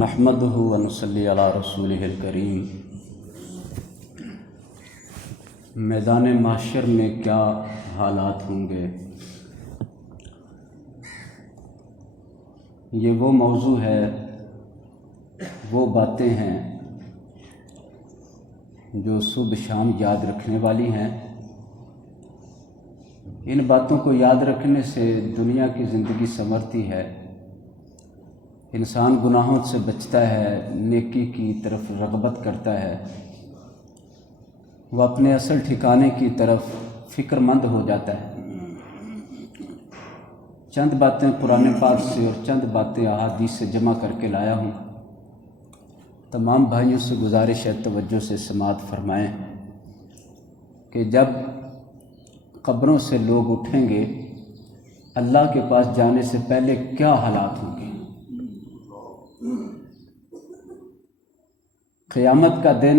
نحمدہ ونصلی علی رسولہ الکریم۔ میدان محشر میں کیا حالات ہوں گے، یہ وہ موضوع ہے، وہ باتیں ہیں جو صبح شام یاد رکھنے والی ہیں۔ ان باتوں کو یاد رکھنے سے دنیا کی زندگی سنورتی ہے، انسان گناہوں سے بچتا ہے، نیکی کی طرف رغبت کرتا ہے، وہ اپنے اصل ٹھکانے کی طرف فکر مند ہو جاتا ہے۔ چند باتیں قرآن پاک سے اور چند باتیں احادیث سے جمع کر کے لایا ہوں، تمام بھائیوں سے گزارش ہے توجہ سے سماعت فرمائیں کہ جب قبروں سے لوگ اٹھیں گے، اللہ کے پاس جانے سے پہلے کیا حالات ہوں گے۔ قیامت کا دن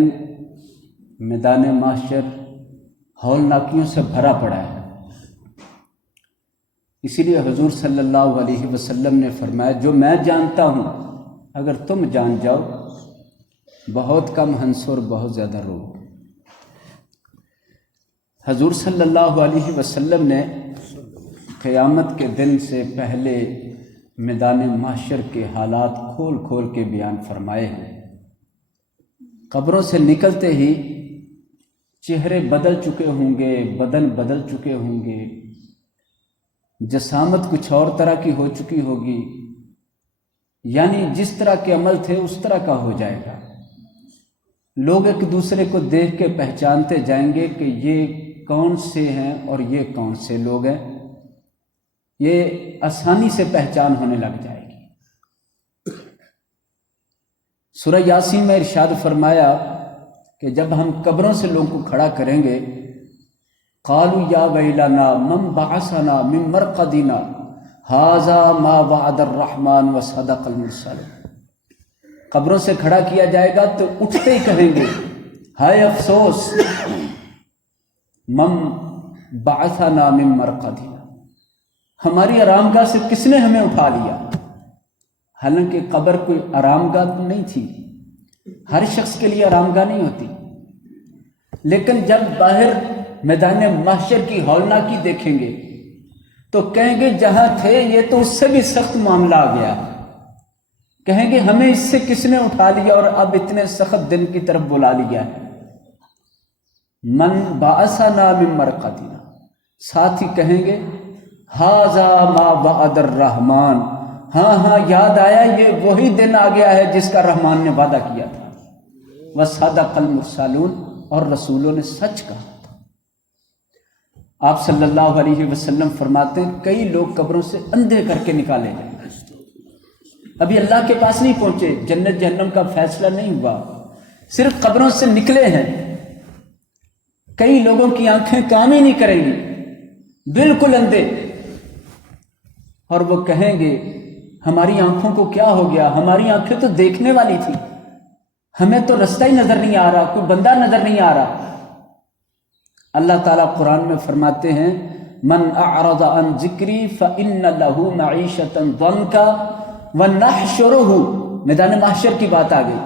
میدان محشر ہولناکیوں سے بھرا پڑا ہے، اسی لیے حضور صلی اللہ علیہ وسلم نے فرمایا جو میں جانتا ہوں اگر تم جان جاؤ، بہت کم ہنسو اور بہت زیادہ رو۔ حضور صلی اللہ علیہ وسلم نے قیامت کے دن سے پہلے میدان محشر کے حالات کھول کھول کے بیان فرمائے ہیں۔ قبروں سے نکلتے ہی چہرے بدل چکے ہوں گے، بدن بدل چکے ہوں گے، جسامت کچھ اور طرح کی ہو چکی ہوگی، یعنی جس طرح کے عمل تھے اس طرح کا ہو جائے گا۔ لوگ ایک دوسرے کو دیکھ کے پہچانتے جائیں گے کہ یہ کون سے ہیں اور یہ کون سے لوگ ہیں، یہ آسانی سے پہچان ہونے لگ جائے گی۔ سورہ یاسین میں ارشاد فرمایا کہ جب ہم قبروں سے لوگوں کو کھڑا کریں گے، قالوا یا ویلنا من بعثنا من مرقدنا ھذا ما وعد الرحمن وصدق المرسلون۔ قبروں سے کھڑا کیا جائے گا تو اٹھتے ہی کہیں گے ہائے افسوس، من بعثنا من مرقدنا، ہماری آرامگاہ سے کس نے ہمیں اٹھا لیا۔ حالانکہ قبر کوئی آرامگاہ نہیں تھی، ہر شخص کے لیے آرامگاہ نہیں ہوتی، لیکن جب باہر میدان محشر کی ہولناکی دیکھیں گے تو کہیں گے جہاں تھے یہ تو اس سے بھی سخت معاملہ آ گیا۔ کہیں گے ہمیں اس سے کس نے اٹھا لیا اور اب اتنے سخت دن کی طرف بلا لیا ہے۔ من بعثنا من مرقدنا، ساتھ ہی کہیں گے ھذا ما وعد الرحمن، ہاں یاد آیا یہ وہی دن آ گیا ہے جس کا رحمان نے وعدہ کیا تھا، وصدق المرسلون، اور رسولوں نے سچ کہا تھا۔ آپ صلی اللہ علیہ وسلم فرماتے ہیں کئی لوگ قبروں سے اندھے کر کے نکالے جائیں گے، ابھی اللہ کے پاس نہیں پہنچے، جنت جہنم کا فیصلہ نہیں ہوا، صرف قبروں سے نکلے ہیں۔ کئی لوگوں کی آنکھیں کام ہی نہیں کریں گی، بالکل اندھے، اور وہ کہیں گے ہماری آنکھوں کو کیا ہو گیا، ہماری آنکھیں تو دیکھنے والی تھی، ہمیں تو رستہ ہی نظر نہیں آ رہا، کوئی بندہ نظر نہیں آ رہا۔ اللہ تعالیٰ قرآن میں فرماتے ہیں من اعرض عن ذکری فإن له معیشۃ ضنکا ونحشرہ، میدان محشر کی بات آ گئی۔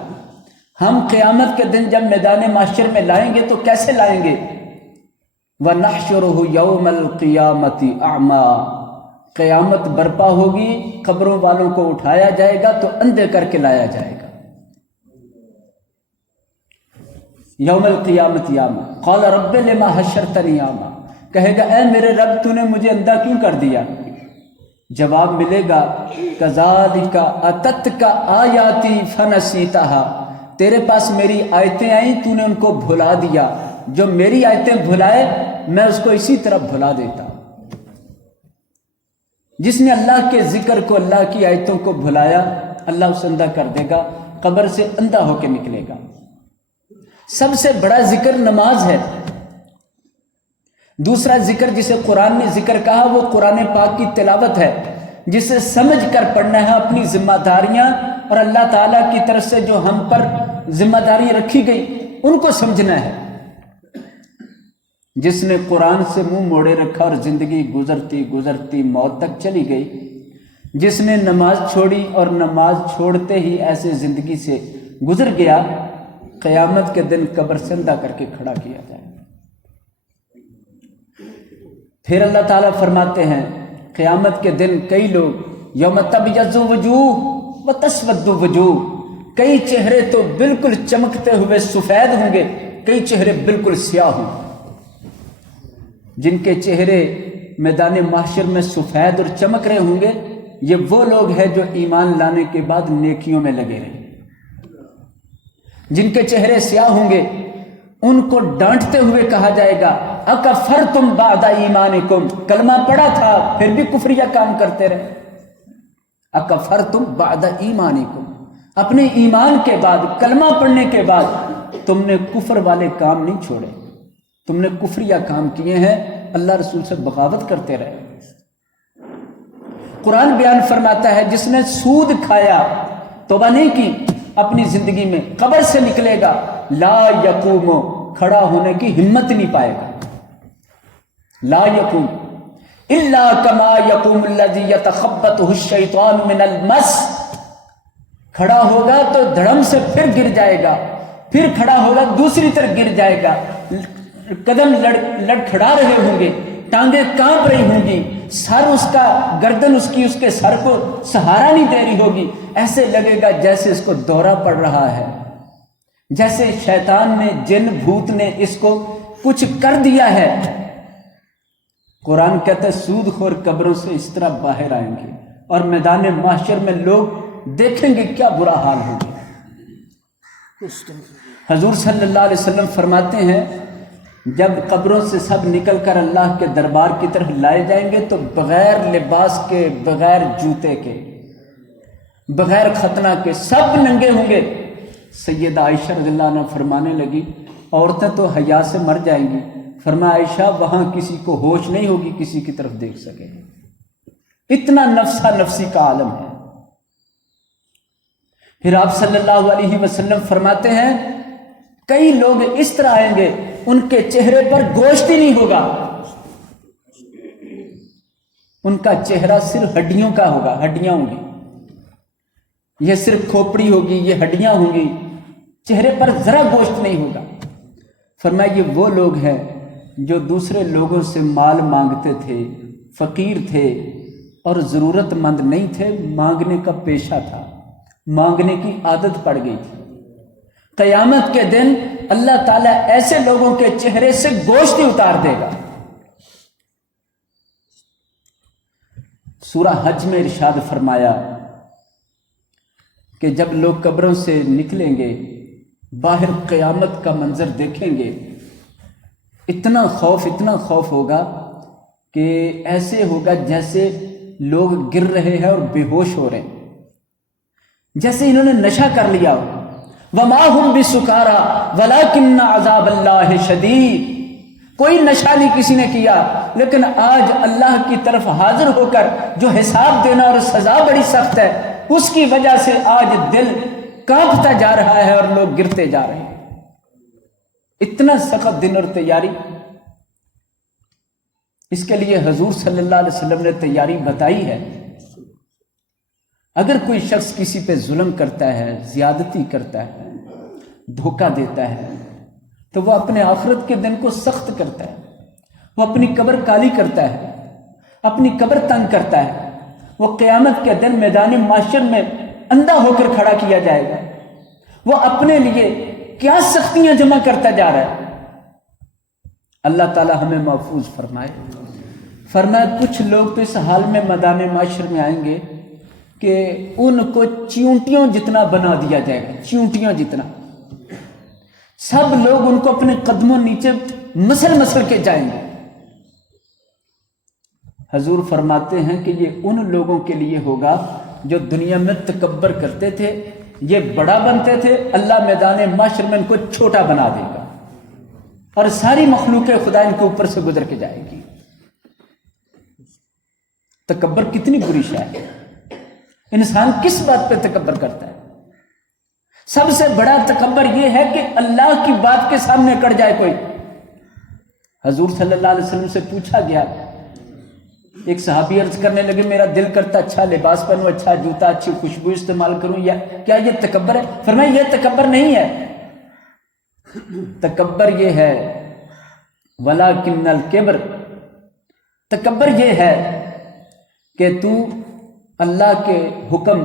ہم قیامت کے دن جب میدان محشر میں لائیں گے تو کیسے لائیں گے؟ وَنَحْشُرُهُ يَوْمَ الْقِيَامَةِ أَعْمَى، قیامت برپا ہوگی، قبروں والوں کو اٹھایا جائے گا تو اندھے کر کے لایا جائے گا۔ یوم القیامت یاما قال رب لما حشرتنی اعمی، کہے گا اے میرے رب تو نے مجھے اندھا کیوں کر دیا؟ جواب ملے گا کذالک اتتک آیاتی فنسیتها، تیرے پاس میری آیتیں آئیں تو نے ان کو بھلا دیا، جو میری آیتیں بھلائے میں اس کو اسی طرح بھلا دیتا۔ جس نے اللہ کے ذکر کو، اللہ کی آیتوں کو بھلایا، اللہ اسے اندھا کر دے گا، قبر سے اندھا ہو کے نکلے گا۔ سب سے بڑا ذکر نماز ہے۔ دوسرا ذکر جسے قرآن نے ذکر کہا وہ قرآن پاک کی تلاوت ہے، جسے سمجھ کر پڑھنا ہے، اپنی ذمہ داریاں اور اللہ تعالیٰ کی طرف سے جو ہم پر ذمہ داری رکھی گئی ان کو سمجھنا ہے۔ جس نے قرآن سے منہ موڑے رکھا اور زندگی گزرتی گزرتی موت تک چلی گئی، جس نے نماز چھوڑی اور نماز چھوڑتے ہی ایسے زندگی سے گزر گیا، قیامت کے دن قبر سے اندھا کر کے کھڑا کیا جائے۔ پھر اللہ تعالیٰ فرماتے ہیں قیامت کے دن کئی لوگ یوم تبیض وجوہ وتسود وجوہ، کئی چہرے تو بالکل چمکتے ہوئے سفید ہوں گے، کئی چہرے بالکل سیاہ ہوں گے۔ جن کے چہرے میدان محشر میں سفید اور چمک رہے ہوں گے، یہ وہ لوگ ہیں جو ایمان لانے کے بعد نیکیوں میں لگے رہے۔ جن کے چہرے سیاہ ہوں گے ان کو ڈانٹتے ہوئے کہا جائے گا اکفرتم بعد ایمانکم، کلمہ پڑھا تھا پھر بھی کفریہ کام کرتے رہے۔ اکفرتم بعد ایمانکم، اپنے ایمان کے بعد، کلمہ پڑھنے کے بعد تم نے کفر والے کام نہیں چھوڑے، تم نے کفریہ کام کیے ہیں، اللہ رسول سے بغاوت کرتے رہے۔ قرآن بیان فرماتا ہے جس نے سود کھایا، توبہ نہیں کی اپنی زندگی میں، قبر سے نکلے گا لا یقوم، کھڑا ہونے کی ہمت نہیں پائے گا۔ لا یقوم الا کما یقوم الذی یتخبطہ الشیطان من المس، کھڑا ہوگا تو دھڑم سے پھر گر جائے گا، پھر کھڑا ہوگا دوسری طرف گر جائے گا، قدم لڑکھڑا رہے ہوں گے، ٹانگیں کانپ رہی ہوں گی، سر اس کا، گردن اس کی اس کے سر کو سہارا نہیں دے رہی ہوگی، ایسے لگے گا جیسے اس کو دورہ پڑ رہا ہے، جیسے شیطان نے، جن بھوت نے اس کو کچھ کر دیا ہے۔ قرآن کہتا ہے سود خور قبروں سے اس طرح باہر آئیں گے اور میدان محشر میں لوگ دیکھیں گے کیا برا حال ہوگا۔ حضور صلی اللہ علیہ وسلم فرماتے ہیں جب قبروں سے سب نکل کر اللہ کے دربار کی طرف لائے جائیں گے تو بغیر لباس کے، بغیر جوتے کے، بغیر ختنہ کے سب ننگے ہوں گے۔ سیدہ عائشہ رضی اللہ عنہ فرمانے لگی عورتیں تو حیا سے مر جائیں گی، فرمایا عائشہ وہاں کسی کو ہوش نہیں ہوگی کسی کی طرف دیکھ سکے، اتنا نفسا نفسی کا عالم ہے۔ پھر آپ صلی اللہ علیہ وسلم فرماتے ہیں کئی لوگ اس طرح آئیں گے ان کے چہرے پر گوشت ہی نہیں ہوگا، ان کا چہرہ صرف ہڈیوں کا ہوگا، ہڈیاں ہوں گی، یہ صرف کھوپڑی ہوگی، یہ ہڈیاں ہوں گی، چہرے پر ذرا گوشت نہیں ہوگا۔ فرمایا یہ وہ لوگ ہیں جو دوسرے لوگوں سے مال مانگتے تھے، فقیر تھے اور ضرورت مند نہیں تھے، مانگنے کا پیشہ تھا، مانگنے کی عادت پڑ گئی تھی۔ قیامت کے دن اللہ تعالیٰ ایسے لوگوں کے چہرے سے گوشت ہی اتار دے گا۔ سورہ حج میں ارشاد فرمایا کہ جب لوگ قبروں سے نکلیں گے، باہر قیامت کا منظر دیکھیں گے، اتنا خوف ہوگا کہ ایسے ہوگا جیسے لوگ گر رہے ہیں اور بے ہوش ہو رہے ہیں، جیسے انہوں نے نشہ کر لیا ہو۔ وَمَا هُمْ بِسُكَارَىٰ وَلَٰكِنَّ عَذَابَ اللَّهِ شَدِيدٌ، کوئی نشہ نہیں کسی نے کیا، لیکن آج اللہ کی طرف حاضر ہو کر جو حساب دینا اور سزا بڑی سخت ہے، اس کی وجہ سے آج دل کانپتا جا رہا ہے اور لوگ گرتے جا رہے ہیں۔ اتنا سخت دن اور تیاری، اس کے لیے حضور صلی اللہ علیہ وسلم نے تیاری بتائی ہے۔ اگر کوئی شخص کسی پہ ظلم کرتا ہے، زیادتی کرتا ہے، دھوکہ دیتا ہے، تو وہ اپنے آخرت کے دن کو سخت کرتا ہے، وہ اپنی قبر کالی کرتا ہے، اپنی قبر تنگ کرتا ہے، وہ قیامت کے دن میدان محشر میں اندھا ہو کر کھڑا کیا جائے گا، وہ اپنے لیے کیا سختیاں جمع کرتا جا رہا ہے۔ اللہ تعالی ہمیں محفوظ فرمائے۔ فرمایا کچھ لوگ تو اس حال میں میدان محشر میں آئیں گے کہ ان کو چیونٹیوں جتنا بنا دیا جائے گا، چیونٹیوں جتنا، سب لوگ ان کو اپنے قدموں نیچے مسل کے جائیں گے۔ حضور فرماتے ہیں کہ یہ ان لوگوں کے لیے ہوگا جو دنیا میں تکبر کرتے تھے، یہ بڑا بنتے تھے، اللہ میدان محشر میں ان کو چھوٹا بنا دے گا اور ساری مخلوق خدا ان کے اوپر سے گزر کے جائے گی۔ تکبر کتنی بری شے ہے، انسان کس بات پہ تکبر کرتا ہے؟ سب سے بڑا تکبر یہ ہے کہ اللہ کی بات کے سامنے کڑ جائے کوئی۔ حضور صلی اللہ علیہ وسلم سے پوچھا گیا ایک صحابی عرض کرنے لگے میرا دل کرتا اچھا لباس پہنوں، اچھا جوتا، اچھی خوشبو استعمال کروں، یا کیا یہ تکبر ہے؟ فرمایا یہ تکبر نہیں ہے، تکبر یہ ہے وَلَكِنَّ الْكِبْرَ، تکبر یہ ہے کہ تو اللہ کے حکم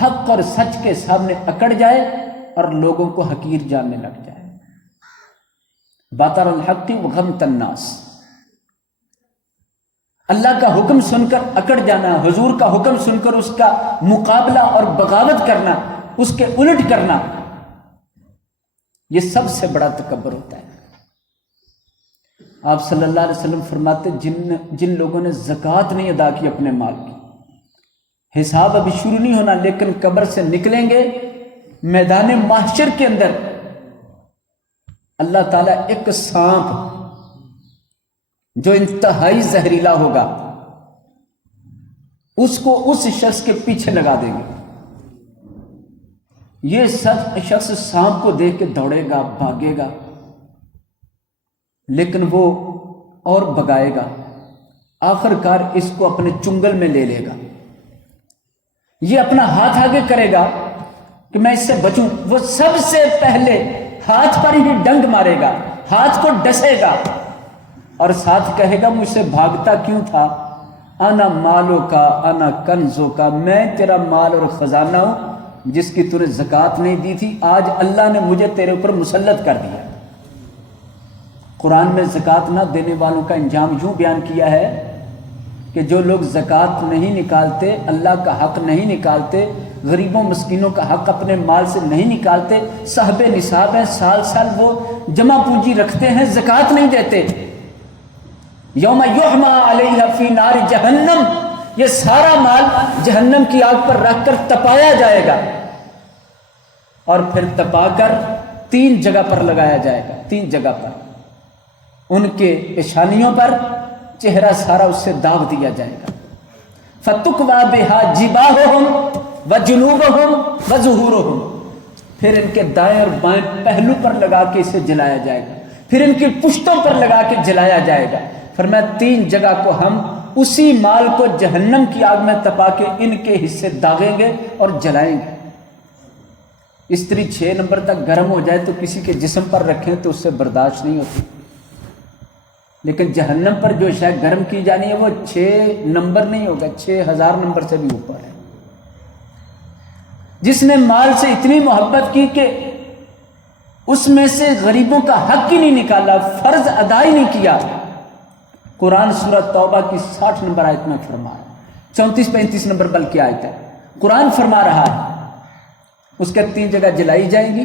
حق اور سچ کے سامنے اکڑ جائے اور لوگوں کو حقیر جاننے لگ جائے۔ بَطَرَ الْحَقِّ وَغَمْتَ النَّاسِ، اللہ کا حکم سن کر اکڑ جانا، حضور کا حکم سن کر اس کا مقابلہ اور بغاوت کرنا، اس کے الٹ کرنا، یہ سب سے بڑا تکبر ہوتا ہے۔ آپ صلی اللہ علیہ وسلم فرماتے جن لوگوں نے زکوٰۃ نہیں ادا کی اپنے مال کی، حساب ابھی شروع نہیں ہونا لیکن قبر سے نکلیں گے، میدان محشر کے اندر اللہ تعالیٰ ایک سانپ جو انتہائی زہریلا ہوگا اس کو اس شخص کے پیچھے لگا دیں گے۔ یہ شخص سانپ کو دیکھ کے دوڑے گا، بھاگے گا، لیکن وہ اور بگائے گا، آخر کار اس کو اپنے چنگل میں لے لے گا۔ یہ اپنا ہاتھ آگے کرے گا کہ میں اس سے بچوں، وہ سب سے پہلے ہاتھ پر ہی ڈنگ مارے گا، ہاتھ کو ڈسے گا اور ساتھ کہے گا مجھ سے بھاگتا کیوں تھا؟ انا مالوں کا انا کنزوں کا، میں تیرا مال اور خزانہ ہوں جس کی تو نے زکوٰۃ نہیں دی تھی، آج اللہ نے مجھے تیرے اوپر مسلط کر دیا۔ قرآن میں زکوٰۃ نہ دینے والوں کا انجام یوں بیان کیا ہے کہ جو لوگ زکوٰۃ نہیں نکالتے، اللہ کا حق نہیں نکالتے، غریبوں مسکینوں کا حق اپنے مال سے نہیں نکالتے، صاحب نصاب ہیں، سال سال وہ جمع پونجی رکھتے ہیں، زکوٰۃ نہیں دیتے، یوم یحمى علیہ فی نار جہنم، یہ سارا مال جہنم کی آگ پر رکھ کر تپایا جائے گا اور پھر تپا کر 3 جگہ پر لگایا جائے گا، 3 جگہ پر، ان کے پیشانیوں پر چہرہ سارا اس سے داغ دیا جائے گا۔ فَتُكْوَى بِهَا جِبَاهُهُمْ وَجُنُوبُهُمْ وَظُهُورُهُمْ، پھر ان کے دائیں اور بائیں پہلو پر لگا کے اسے جلایا جائے گا، پھر ان کی پشتوں پر لگا کے جلایا جائے گا۔ فرمایا 3 جگہ کو ہم اسی مال کو جہنم کی آگ میں تپا کے ان کے حصے داغیں گے اور جلائیں گے۔ استری 6 نمبر تک گرم ہو جائے تو کسی کے جسم پر رکھیں تو اس سے برداشت نہیں ہوتی، لیکن جہنم پر جو شے گرم کی جانی ہے وہ 6 نمبر نہیں ہوگا، 6000 نمبر سے بھی اوپر ہے۔ جس نے مال سے اتنی محبت کی کہ اس میں سے غریبوں کا حق ہی نہیں نکالا، فرض ادا ہی نہیں کیا، قرآن سورہ توبہ کی 60 نمبر آیت میں فرمایا، 34-35 نمبر بلکہ آیت ہے، قرآن فرما رہا ہے اس کے 3 جگہ جلائی جائیں گی،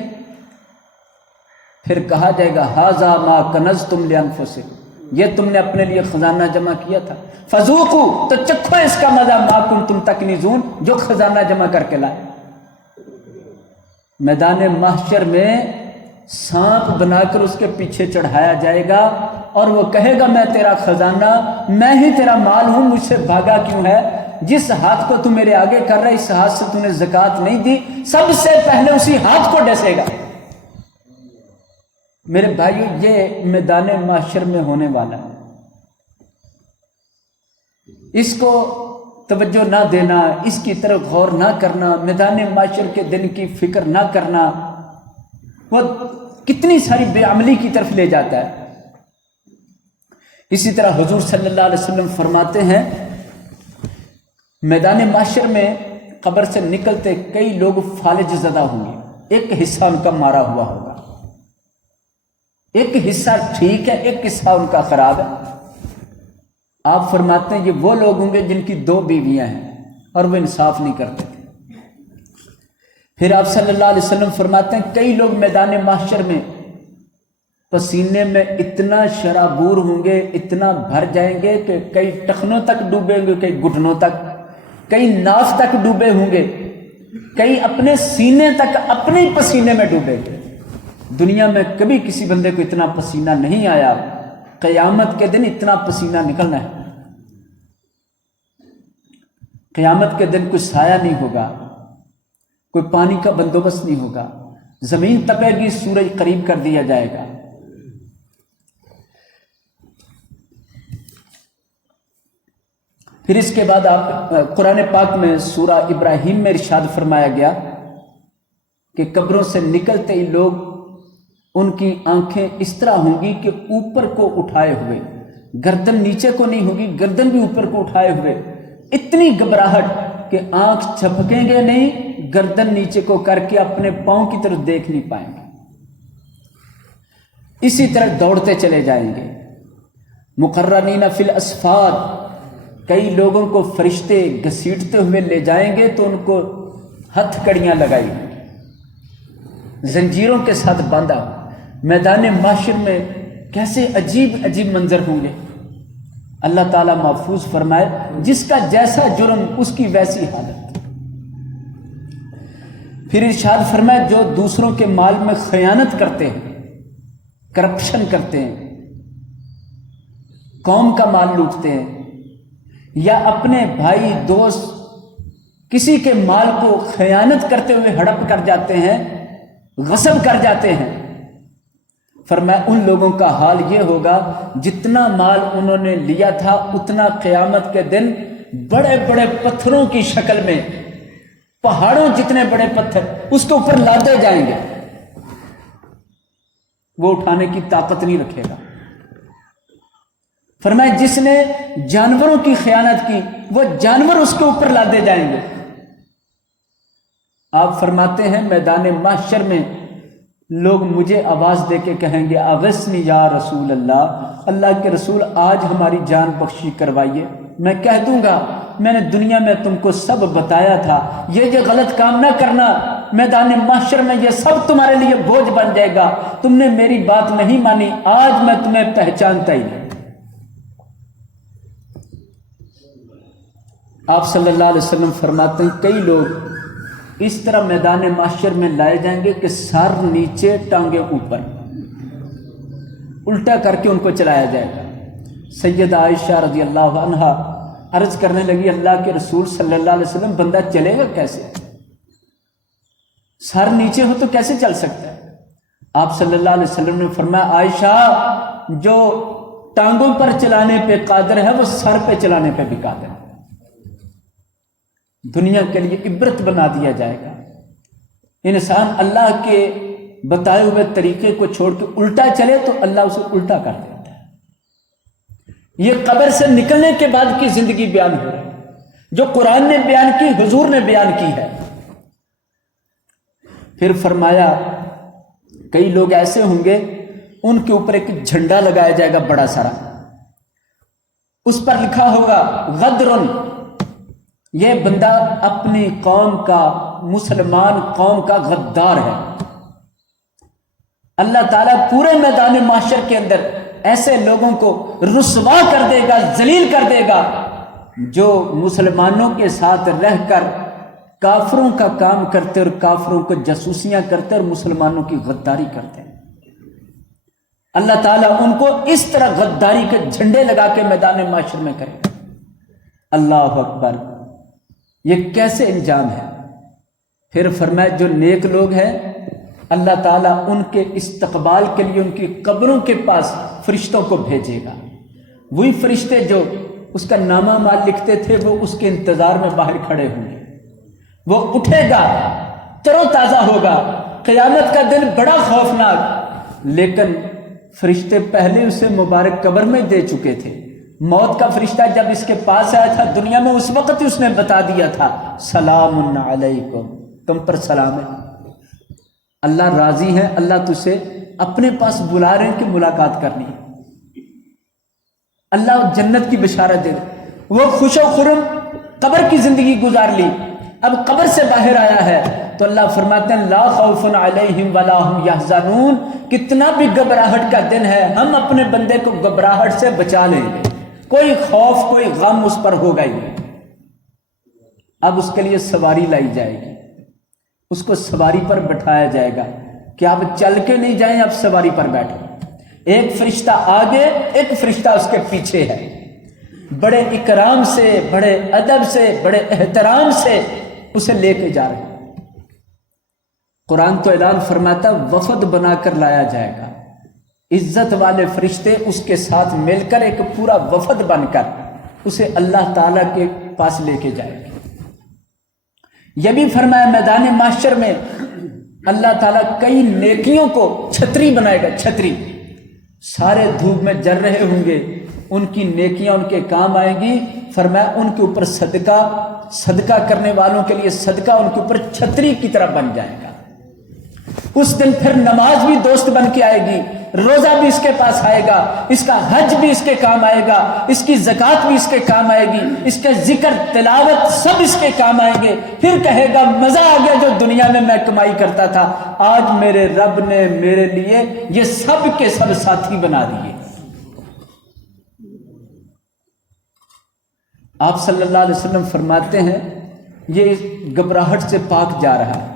پھر کہا جائے گا ھذا ما کنزتم لانفسکم، یہ تم نے اپنے لیے خزانہ جمع کیا تھا، فذوقوا، تو چکھو اس کا مزہ، ما کنتم تکنزون، جو خزانہ جمع کر کے لائے۔ میدان محشر میں سانپ بنا کر اس کے پیچھے چڑھایا جائے گا اور وہ کہے گا میں تیرا خزانہ، میں ہی تیرا مال ہوں، مجھ سے بھاگا کیوں ہے؟ جس ہاتھ کو تو میرے آگے کر رہا ہے اس ہاتھ سے تو نے زکوٰۃ نہیں دی، سب سے پہلے اسی ہاتھ کو ڈسے گا۔ میرے بھائیو یہ میدان محشر میں ہونے والا ہے، اس کو توجہ نہ دینا، اس کی طرف غور نہ کرنا، میدان محشر کے دن کی فکر نہ کرنا، وہ کتنی ساری بے عملی کی طرف لے جاتا ہے۔ اسی طرح حضور صلی اللہ علیہ وسلم فرماتے ہیں میدان محشر میں قبر سے نکلتے کئی لوگ فالج زدہ ہوں گے، ایک حصہ ان کا مارا ہوا ہوگا، ایک حصہ ٹھیک ہے، ایک حصہ ان کا خراب ہے۔ آپ فرماتے ہیں یہ وہ لوگ ہوں گے جن کی 2 بیویاں ہیں اور وہ انصاف نہیں کرتے تھے۔ پھر آپ صلی اللہ علیہ وسلم فرماتے ہیں کئی لوگ میدان محشر میں پسینے میں اتنا شرابور ہوں گے، اتنا بھر جائیں گے کہ کئی ٹخنوں تک ڈوبیں گے، کئی گھٹنوں تک، کئی ناف تک ڈوبے ہوں گے، کئی اپنے سینے تک اپنے ہی پسینے میں ڈوبے گے۔ دنیا میں کبھی کسی بندے کو اتنا پسینہ نہیں آیا، قیامت کے دن اتنا پسینہ نکلنا ہے۔ قیامت کے دن کوئی سایہ نہیں ہوگا، کوئی پانی کا بندوبست نہیں ہوگا، زمین تپے گی، سورج قریب کر دیا جائے گا۔ پھر اس کے بعد آپ قرآن پاک میں سورہ ابراہیم میں ارشاد فرمایا گیا کہ قبروں سے نکلتے ہی لوگ، ان کی آنکھیں اس طرح ہوں گی کہ اوپر کو اٹھائے ہوئے، گردن نیچے کو نہیں ہوگی، گردن بھی اوپر کو اٹھائے ہوئے، اتنی گھبراہٹ کہ آنکھ جھپکیں گے نہیں، گردن نیچے کو کر کے اپنے پاؤں کی طرف دیکھ نہیں پائیں گے، اسی طرح دوڑتے چلے جائیں گے۔ مقرنین فی الاسفاد، کئی لوگوں کو فرشتے گھسیٹتے ہوئے لے جائیں گے تو ان کو ہتھ کڑیاں لگائی ہوئی، زنجیروں کے ساتھ باندھا۔ میدان محشر میں کیسے عجیب عجیب منظر ہوں گے۔ اللہ تعالیٰ محفوظ فرمائے، جس کا جیسا جرم اس کی ویسی حالت۔ پھر ارشاد فرمائے، جو دوسروں کے مال میں خیانت کرتے ہیں، کرپشن کرتے ہیں، قوم کا مال لوٹتے ہیں، یا اپنے بھائی دوست کسی کے مال کو خیانت کرتے ہوئے ہڑپ کر جاتے ہیں، غصب کر جاتے ہیں، فرمایا ان لوگوں کا حال یہ ہوگا جتنا مال انہوں نے لیا تھا اتنا قیامت کے دن بڑے بڑے پتھروں کی شکل میں، پہاڑوں جتنے بڑے پتھر اس کے اوپر لادے جائیں گے، وہ اٹھانے کی طاقت نہیں رکھے گا۔ فرمایا جس نے جانوروں کی خیانت کی وہ جانور اس کے اوپر لادے جائیں گے۔ آپ فرماتے ہیں میدان محشر میں لوگ مجھے آواز دے کے کہیں گے، اغثنی یا رسول اللہ، اللہ کے رسول آج ہماری جان بخشی کروائیے۔ میں کہہ دوں گا میں نے دنیا میں تم کو سب بتایا تھا، یہ غلط کام نہ کرنا، میدان محشر میں یہ سب تمہارے لیے بوجھ بن جائے گا، تم نے میری بات نہیں مانی، آج میں تمہیں پہچانتا ہی نہیں۔ آپ صلی اللہ علیہ وسلم فرماتے ہیں کئی لوگ اس طرح میدان محشر میں لائے جائیں گے کہ سر نیچے ٹانگیں اوپر، الٹا کر کے ان کو چلایا جائے گا۔ سیدہ عائشہ رضی اللہ عنہا عرض کرنے لگی، اللہ کے رسول صلی اللہ علیہ وسلم بندہ چلے گا کیسے؟ سر نیچے ہو تو کیسے چل سکتا ہے؟ آپ صلی اللہ علیہ وسلم نے فرمایا، عائشہ جو ٹانگوں پر چلانے پہ قادر ہے وہ سر پہ چلانے پہ بھی قادر ہے۔ دنیا کے لیے عبرت بنا دیا جائے گا۔ انسان اللہ کے بتائے ہوئے طریقے کو چھوڑ کے الٹا چلے تو اللہ اسے الٹا کر دیتا ہے۔ یہ قبر سے نکلنے کے بعد کی زندگی بیان ہو رہی ہے، جو قرآن نے بیان کی، حضور نے بیان کی ہے۔ پھر فرمایا کئی لوگ ایسے ہوں گے ان کے اوپر ایک جھنڈا لگایا جائے گا بڑا سارا، اس پر لکھا ہوگا غدرن، یہ بندہ اپنی قوم کا، مسلمان قوم کا غدار ہے۔ اللہ تعالیٰ پورے میدان محشر کے اندر ایسے لوگوں کو رسوا کر دے گا، ذلیل کر دے گا، جو مسلمانوں کے ساتھ رہ کر کافروں کا کام کرتے اور کافروں کو جاسوسیاں کرتے اور مسلمانوں کی غداری کرتے ہیں۔ اللہ تعالیٰ ان کو اس طرح غداری کے جھنڈے لگا کے میدان محشر میں کرے گا۔ اللہ اکبر، یہ کیسے انجام ہے؟ پھر فرمایا جو نیک لوگ ہیں اللہ تعالیٰ ان کے استقبال کے لیے ان کی قبروں کے پاس فرشتوں کو بھیجے گا۔ وہی فرشتے جو اس کا نامہ مال لکھتے تھے وہ اس کے انتظار میں باہر کھڑے ہوں گے۔ وہ اٹھے گا، تر و تازہ ہوگا، قیامت کا دن بڑا خوفناک، لیکن فرشتے پہلے اسے مبارک قبر میں دے چکے تھے۔ موت کا فرشتہ جب اس کے پاس آیا تھا دنیا میں، اس وقت ہی اس نے بتا دیا تھا سلام علیکم، تم پر سلام ہے۔ اللہ راضی ہے، اللہ تجھے اپنے پاس بلا رہے ہیں کہ ملاقات کرنی ہے۔ اللہ جنت کی بشارت دے، وہ خوش و خرم قبر کی زندگی گزار لی، اب قبر سے باہر آیا ہے تو اللہ فرماتے ہیں لا خوف علیہم ولا ہم یحزنون، کتنا بھی گھبراہٹ کا دن ہے ہم اپنے بندے کو گھبراہٹ سے بچا لیں گے، کوئی خوف کوئی غم اس پر ہوگا ہی نہیں۔ اب اس کے لیے سواری لائی جائے گی، اس کو سواری پر بٹھایا جائے گا کہ آپ چل کے نہیں جائیں، آپ سواری پر بیٹھو۔ ایک فرشتہ آگے، ایک فرشتہ اس کے پیچھے ہے، بڑے اکرام سے، بڑے ادب سے، بڑے احترام سے اسے لے کے جا رہے ہیں۔ قرآن تو اعلان فرماتا وفد بنا کر لایا جائے گا، عزت والے فرشتے اس کے ساتھ مل کر ایک پورا وفد بن کر اسے اللہ تعالیٰ کے پاس لے کے جائے گی۔ یہ بھی فرمایا میدان محشر میں اللہ تعالیٰ کئی نیکیوں کو چھتری بنائے گا، چھتری، سارے دھوپ میں جل رہے ہوں گے، ان کی نیکیاں ان کے کام آئیں گی۔ فرمایا ان کے اوپر صدقہ کرنے والوں کے لیے صدقہ ان کے اوپر چھتری کی طرح بن جائے گا۔ اس دن پھر نماز بھی دوست بن کے آئے گی، روزہ بھی اس کے پاس آئے گا، اس کا حج بھی اس کے کام آئے گا، اس کی زکوٰۃ بھی اس کے کام آئے گی، اس کے ذکر تلاوت سب اس کے کام آئیں گے۔ پھر کہے گا مزہ آ گیا جو دنیا میں میں کمائی کرتا تھا، آج میرے رب نے میرے لیے یہ سب کے سب ساتھی بنا دیے۔ آپ صلی اللہ علیہ وسلم فرماتے ہیں یہ گھبراہٹ سے پاک جا رہا ہے،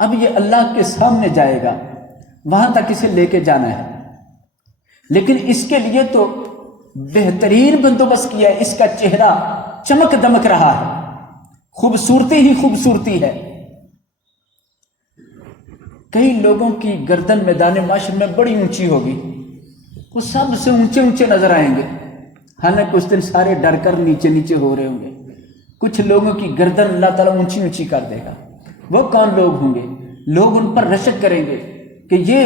اب یہ اللہ کے سامنے جائے گا، وہاں تک اسے لے کے جانا ہے، لیکن اس کے لیے تو بہترین بندوبست کیا ہے۔ اس کا چہرہ چمک دمک رہا ہے، خوبصورتی ہی خوبصورتی ہے۔ کئی لوگوں کی گردن میدان معاشر میں بڑی اونچی ہوگی، وہ سب سے اونچے اونچے نظر آئیں گے، حالانکہ اس دن سارے ڈر کر نیچے نیچے ہو رہے ہوں گے۔ کچھ لوگوں کی گردن اللہ تعالیٰ اونچی اونچی کر دے گا۔ وہ کون لوگ ہوں گے؟ لوگ ان پر رشک کریں گے کہ یہ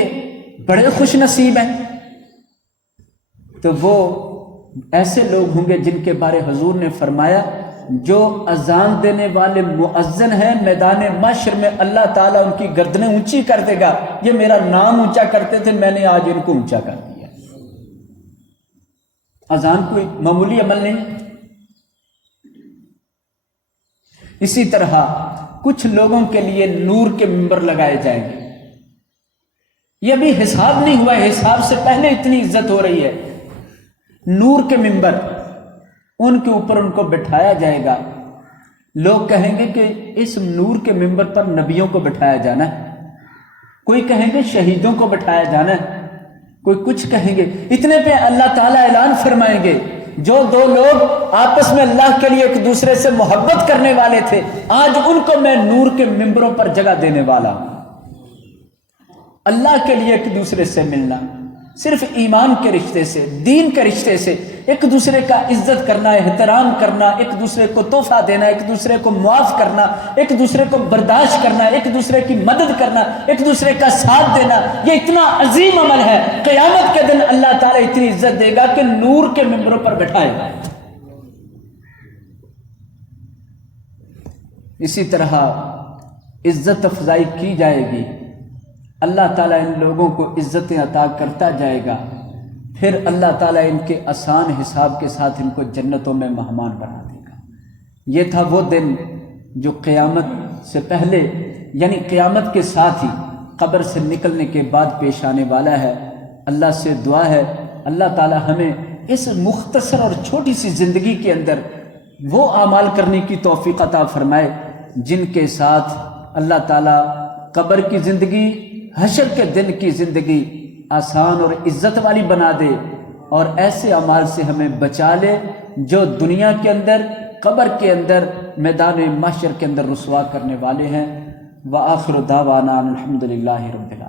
بڑے خوش نصیب ہیں۔ تو وہ ایسے لوگ ہوں گے جن کے بارے حضور نے فرمایا جو اذان دینے والے مؤذن ہیں، میدان محشر میں اللہ تعالیٰ ان کی گردنیں اونچی کر دے گا، یہ میرا نام اونچا کرتے تھے، میں نے آج ان کو اونچا کر دیا۔ اذان کوئی معمولی عمل نہیں۔ اسی طرح کچھ لوگوں کے لیے نور کے ممبر لگائے جائیں گے۔ یہ ابھی حساب نہیں ہوا ہے، حساب سے پہلے اتنی عزت ہو رہی ہے۔ نور کے ممبر، ان کے اوپر ان کو بٹھایا جائے گا۔ لوگ کہیں گے کہ اس نور کے ممبر پر نبیوں کو بٹھایا جانا ہے، کوئی کہیں گے شہیدوں کو بٹھایا جانا ہے، کوئی کچھ کہیں گے۔ اتنے پہ اللہ تعالیٰ اعلان فرمائیں گے جو دو لوگ آپس میں اللہ کے لیے ایک دوسرے سے محبت کرنے والے تھے، آج ان کو میں نور کے ممبروں پر جگہ دینے والا ہوں۔ اللہ کے لیے ایک دوسرے سے ملنا، صرف ایمان کے رشتے سے، دین کے رشتے سے، ایک دوسرے کا عزت کرنا، احترام کرنا، ایک دوسرے کو تحفہ دینا، ایک دوسرے کو معاف کرنا، ایک دوسرے کو برداشت کرنا، ایک دوسرے کی مدد کرنا، ایک دوسرے کا ساتھ دینا، یہ اتنا عظیم عمل ہے۔ قیامت کے دن اللہ تعالیٰ اتنی عزت دے گا کہ نور کے ممبروں پر بٹھائے گا۔ اسی طرح عزت افزائی کی جائے گی، اللہ تعالیٰ ان لوگوں کو عزتیں عطا کرتا جائے گا، پھر اللہ تعالیٰ ان کے آسان حساب کے ساتھ ان کو جنتوں میں مہمان بنا دے گا۔ یہ تھا وہ دن جو قیامت سے پہلے، یعنی قیامت کے ساتھ ہی قبر سے نکلنے کے بعد پیش آنے والا ہے۔ اللہ سے دعا ہے اللہ تعالیٰ ہمیں اس مختصر اور چھوٹی سی زندگی کے اندر وہ اعمال کرنے کی توفیق عطا فرمائے جن کے ساتھ اللہ تعالیٰ قبر کی زندگی، حشر کے دن کی زندگی آسان اور عزت والی بنا دے، اور ایسے اعمال سے ہمیں بچا لے جو دنیا کے اندر، قبر کے اندر، میدان محشر کے اندر رسوا کرنے والے ہیں۔ وآخر دعوانا الحمدللہ رب العالمین۔